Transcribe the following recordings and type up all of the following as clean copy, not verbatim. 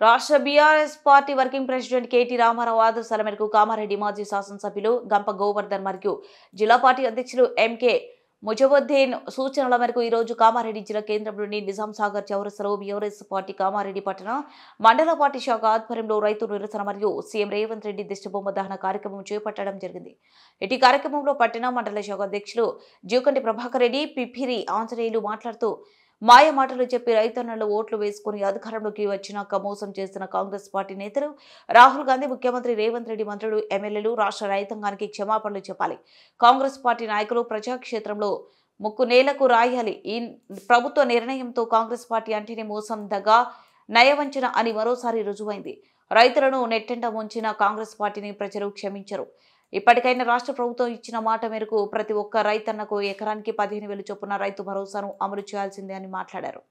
రాష్ట్ర BRS party working president KT Rama Rao ఆదేశాల మేరకు కామారెడ్డి మాజీ శాసనసభ్యులు గంప గోవర్ధన్ మరియు జిల్లా పార్టీ అధ్యక్షులు ఎంకే ముజబుద్దీన్ సూచనల మేరకు ఈ రోజు కామారెడ్డి జిల్లా కేంద్రంలోని నిజాం సాగర్ చౌరస్తాలో బీఆర్ఎస్ పార్టీ కామారెడ్డి పట్టణ మండల పార్టీ శాఖ ఆధ్వర్యంలో రైతు నిరసన మరియు సీఎం రేవంత్ రెడ్డి దిష్టిబొమ్మ దహన కార్యక్రమం చేపట్టడం జరిగింది. ఇటీ కార్యక్రమంలో పట్టణ మండల శాఖ అధ్యక్షులు జీవకంటి ప్రభాకర్ రెడ్డి, పిపిరి ఆంజనేయులు మాట్లాడుతూ మాయ మాటలు చెప్పి రైతన్నలు ఓట్లు వేసుకుని అధికారంలోకి వచ్చినాక మోసం చేస్తున్న కాంగ్రెస్ పార్టీ నేతలు రాహుల్ గాంధీ, ముఖ్యమంత్రి రేవంత్ రెడ్డి, మంత్రులు, ఎమ్మెల్యేలు రాష్ట్ర రైతాంగానికి క్షమాపణలు చెప్పాలి. కాంగ్రెస్ పార్టీ నాయకులు ప్రజాక్షేత్రంలో ముక్కు నేలకు రాయాలి. ఈ ప్రభుత్వ నిర్ణయంతో కాంగ్రెస్ పార్టీ అంటేనే మోసం, దగా, నయవంచన అని మరోసారి రుజువైంది. రైతులను నెట్టెంట ముంచిన కాంగ్రెస్ పార్టీని ప్రజలు క్షమించరు. ఇప్పటికైనా రాష్ట్ర ప్రభుత్వం ఇచ్చిన మాట మేరకు ప్రతి ఒక్క రైతన్నకు ఎకరానికి 15,000 చొప్పున రైతు భరోసాను అమలు చేయాల్సిందే అని మాట్లాడారు.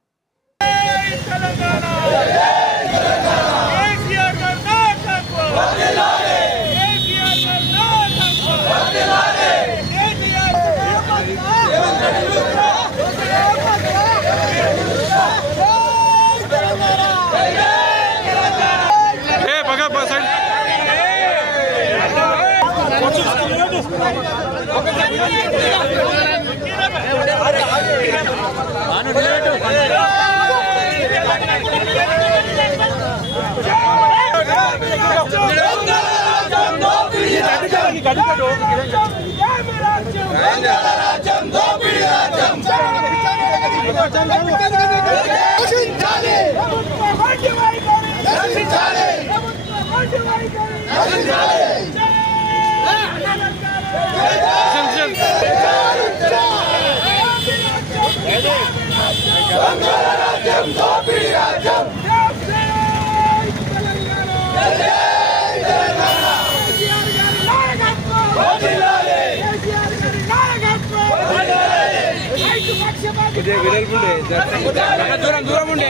దూరం ఉండే